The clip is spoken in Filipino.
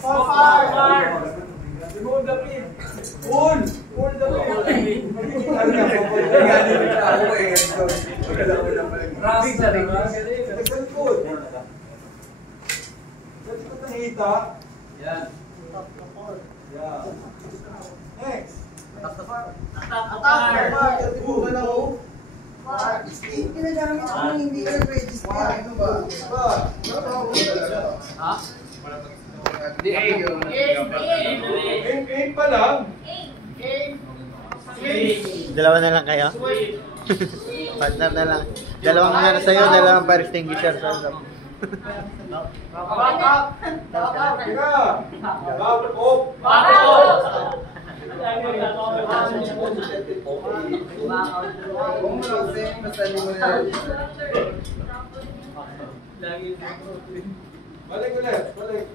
Far! Remove the pin! Pull! Pull the pin! Big sa rin. Nagsalikod! Nagsalikod ng hita. Yan. Yan. Next! Attack the far! Pinagamit ako nang hindi ka nag-register. Ano ba? Ha? Hindi, 8 pa lang. Dalawa na lang kayo? Partner na lang. Dalawang na sa'yo, dalawang fire extinguisher sa loob. Balik ulit, balik.